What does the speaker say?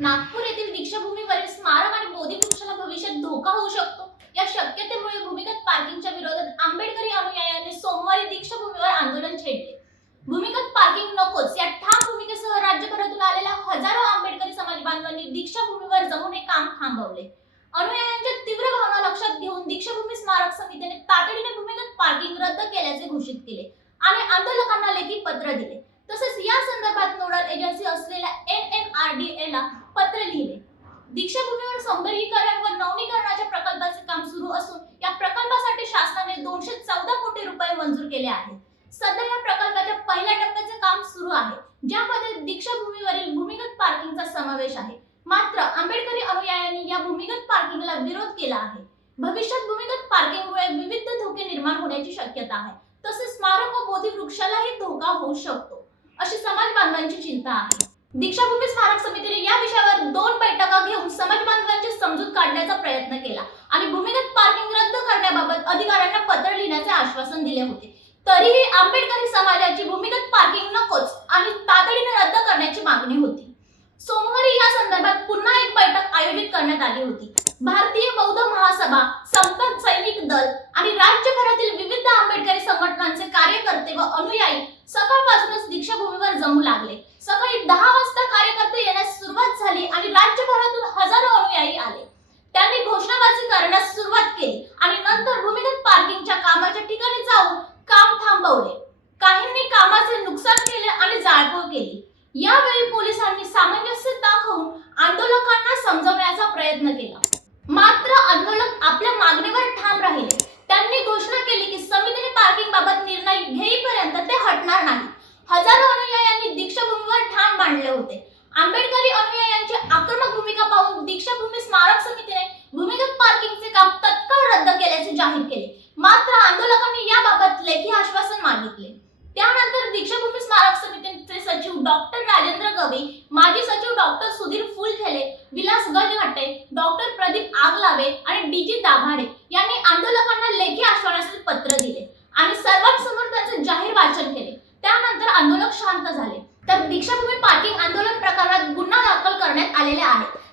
नागपूर येथील दीक्षाभूमीवरील स्मारक आणि बोधिवृक्षाला भविष्यात धोका होऊ शकतो. या शक्यतेमुळे भूमिगत पार्किंगच्या विरोधात आंबेडकरी अनुयायांनी सोमवारी दीक्षाभूमीवर आंदोलन छेडले. भूमिगत पार्किंग नकोच या ठाम भूमिकेसह राज्यभरातून आलेल्या हजारो आंबेडकरी समाज बांधवांनी दीक्षाभूमीवर जमून हे काम थांबवले. अनुयायांच्या तीव्र भावना लक्षात घेऊन दीक्षाभूमी स्मारक समितीने तातडीने भूमिगत पार्किंग रद्द केल्याचे घोषित केले आणि आंदोलकांना लेखी पत्र दिले. तसेच या संदर्भात नोडल एजन्सी असलेल्या N N R D A ला पत्र लिहिले. दीक्षाभूमीवर सौंदर्यीकरण व नवनीकरणाच्या प्रकल्पाचे काम सुरू असून या प्रकल्पासाठी शासनाने दोनशे चौदा कोटी रुपये मंजूर केले आहेत. सध्या या प्रकल्पाच्या पहिल्या टप्प्याचे काम सुरू आहे ज्यामध्ये दीक्षाभूमीवरील भूमिगत पार्किंगचा समावेश आहे. मात्र आंबेडकरी अनुयायांनी या भूमिगत पार्किंगला विरोध केला आहे. भविष्यात भूमिगत पार्किंगमुळे विविध धोके निर्माण होण्याची शक्यता आहे. तसेच स्मारक व बोधी वृक्षालाही धोका होऊ शकतो अशी समाज बांधवांची चिंता आहे. दीक्षाभूमी स्मारक समितीने या विषयावर दोन बैठका घेऊन समाज बांधवांची समजूत काढण्याचा प्रयत्न केला आणि भूमिगत पार्किंग रद्द करण्याबाबत अधिकाऱ्यांना पत्र लिहिण्याचे आश्वासन दिले होते. तरीही आंबेडकरी समाजाची भूमिगत पार्किंग नकोच आणि तातडीने रद्द करण्याची मागणी होती. सोमवारी या संदर्भात पुन्हा एक बैठक आयोजित करण्यात आली होती. भारतीय बौद्ध महासभा संपत सैनिक दल आणि राज्यभरातील विविध आंबेडकरी संघटनांचे कार्यकर्ते व अनुयायी सकाळपासूनच दीक्षाभूमीवर जमू लागले सकाळी दहा वाजता कार्यकर्ते येण्यास सुरुवात झाली आणि राज्यभरातून हजारो अनुयायी आले त्यांनी घोषणाबाजी करण्यास सुरुवात केली आणि नंतर भूमिगत पार्किंगच्या कामाच्या ठिकाणी जाऊन काम थांबवले. काहींनी कामाचे नुकसान केले आणि जाळपोळ केली. यावेळी पोलिसांनी सामंजस्य दाखवून आंदोलकांना समजवण्याचा प्रयत्न केला. मात्र आंदोलक आपल्या मागणीवर ठाम राहिले. त्यांनी घोषणा केली की समितीने पार्किंग बाबत निर्णय घेईपर्यंत ते हटणार नाही. हजारो अनुयायांनी दीक्षाभूमीवर ठाम मांडले होते. आंबेडकर अनुयायांची आक्रमक भूमिका पाहून दीक्षाभूमी स्मारक समितीने भूमिगत पार्किंगचे काम तत्काळ रद्द केल्याचे जाहीर केले मात्र आंदोलकांनी याबाबत लेखी आश्वासन मागितले त्यानंतर दीक्षाभूमी स्मारक समितीचे सचिव डॉक्टर राजेंद्र गवई माजी सचिव डॉक्टर सुधीर फुलझेले विलास गजघाटे डॉक्टर प्रदीप आगलावे आणि डीजी दाभाडे यांनी आंदोलकांना लेखी आश्वासनाचे पत्र दिले आणि सर्वांसमोर त्याचे जाहीर वाचन केले. त्यानंतर आंदोलक शांत झाले. तर दीक्षाभूमी पार्किंग आंदोलन प्रकारात गुन्हा दाखल करण्यात आलेले आहेत